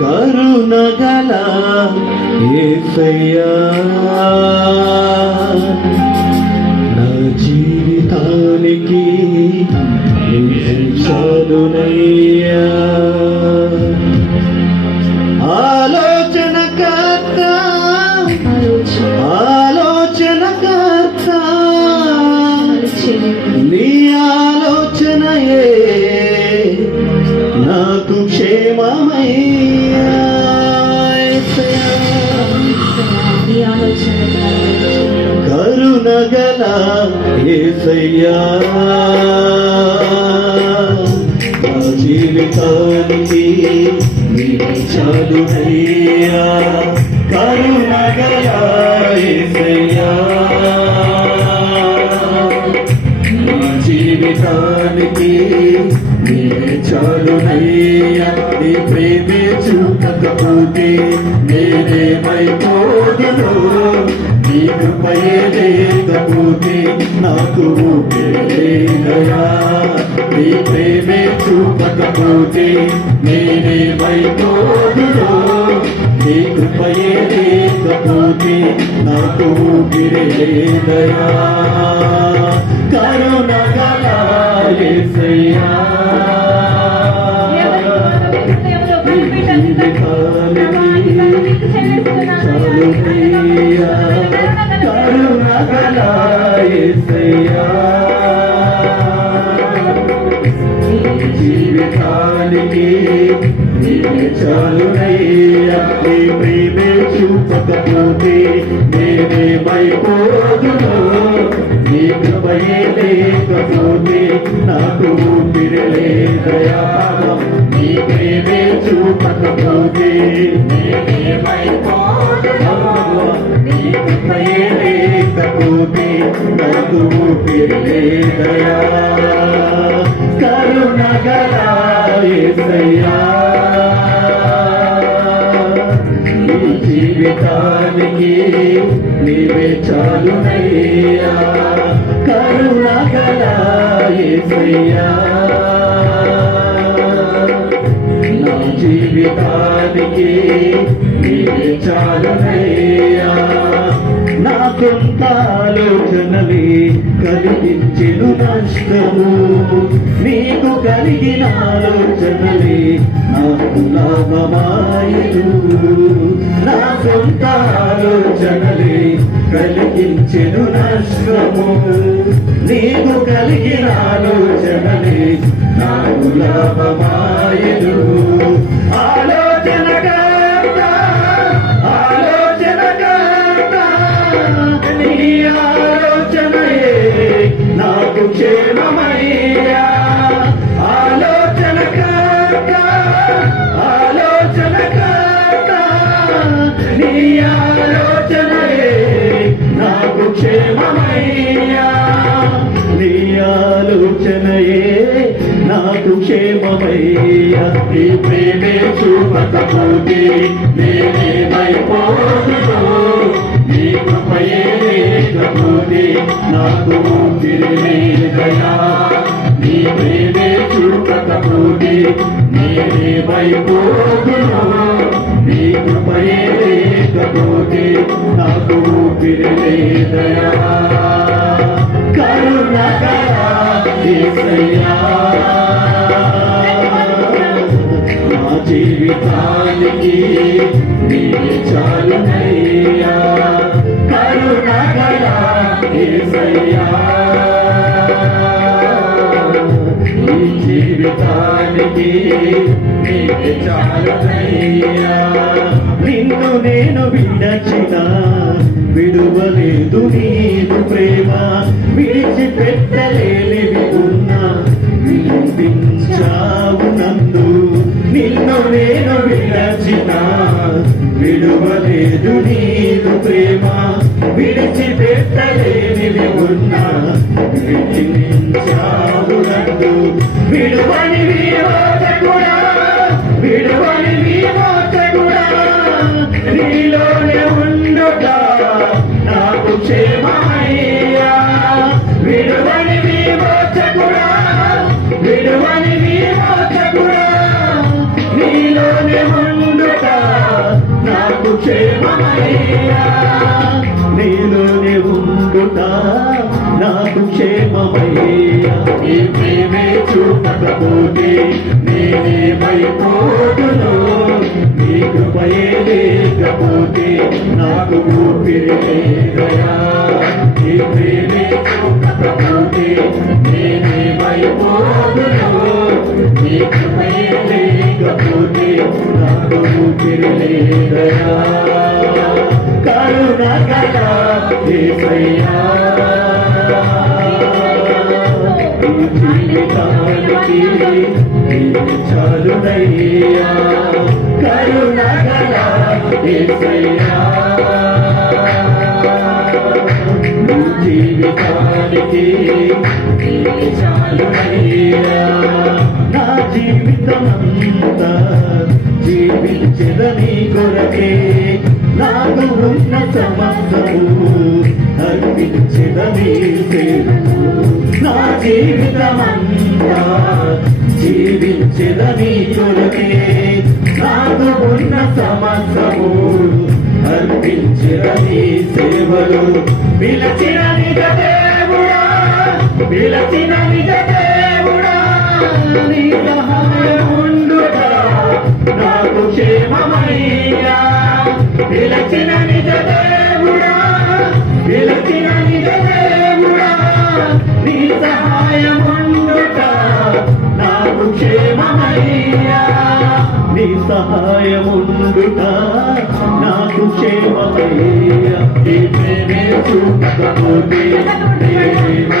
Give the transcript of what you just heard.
కరుణగల నా జీవితానికి చదునయ్యా? కరుణగల ఏసయ్యా. నా జీవితానికి నీవు చాలునయ్యా కరుణగల ఏసయ్యా. నా జీవితానికి నీవే చాలునయ్యా నీ ప్రేమే చూపకపోతే నేనేమైపోదును నీ కృపయే లేకపోతే నాకు ఊపిరిలేదయా నీ ప్రేమే చూపకపోతే నేనేమైపోదును నీ కృపయే లేకపోతే నాకు ఊపిరిలేదయా కరుణ గల యేసయ్యా జీవితానికి నీవే చాలునయ్యా నీ ప్రేమే చూపకపోతే నేనేమైపోదును నీ కృపయే లేకపోతే నాకు ఊపిరిలేదయా నీ ప్రేమే చూపకపోతే నేనేమైపోదును ఊపిరిలేదయా కరుణ గల జీవితానికి నీవే చాలునయ్యా నా జీవితానికి నీవే చాలునయ్యా. నా సొంత ఆలోచనలే కలిగించెను నష్టము నీకు కలిగిన ఆలోచనలే నాకు లాభమాయదు నా సొంత ఆలోచనలే కలిగించెను నష్టము? నీకు కలిగిన ఆలోచనలే నాకు లాభమాయదు నీ ప్రేమే చూపకపోతే నేనేమైపోదును నీ కృపయే లేకపోతే నాకు ఊపిరిలేదయా నీ ప్రేమే చూపకపోతే నేనేమైపోదును నీ కృపయే లేకపోతే నాకు ఊపిరిలేదయా కరుణ కరా జీవితానికి నీవే చాలునయ్యా కరుణ గల యేసయ్యా జీవితానికి నీవే చాలునయ్యా నిన్ను నేను విడచిన విడువలేదు నీదు ప్రేమ విడిచిపెట్టలేనివి ఉన్నా నిన్ను నేను విడచిన విడువలేదు నీదు ప్రేమ విడిచిపెట్టలేనివి ఉన్నా విడిపించావు నన్ను విడువని నీలోనే ఉండుట నాకు క్షేమమయ్యా. నీ ప్రేమే చూపకపోతే నేనేమైపోదును నీ కృపయే లేకపోతే నాకు ఊపిరి లేదయా. నీ ప్రేమే కరుణ ఈ జీవితానికి చాలునయ్యా. కరుణ ఈ జీవితానికి నీవు చాలునయ్యా. నా జీవితమంతా జీవించదని కొరకే. నాకు ఉన్న సమస్తము అర్పించదని నా జీవితమంతా జీవించదని కొరకే. నాకు ఉన్న సమస్తము అర్పించదని సేవలు. పిలచిన నిజ దేవుడా పిలచిన నిజ నాకు క్షేమమయ్యా పిలచిన నిజ దేవుడా పిలచిన నిజ దేవుడా నీ నాకు క్షేమమయ్యా నీ సహాయం నాకు క్షేమమయ్యా నీ ప్రేమే చూపకపోతే ప్రేమే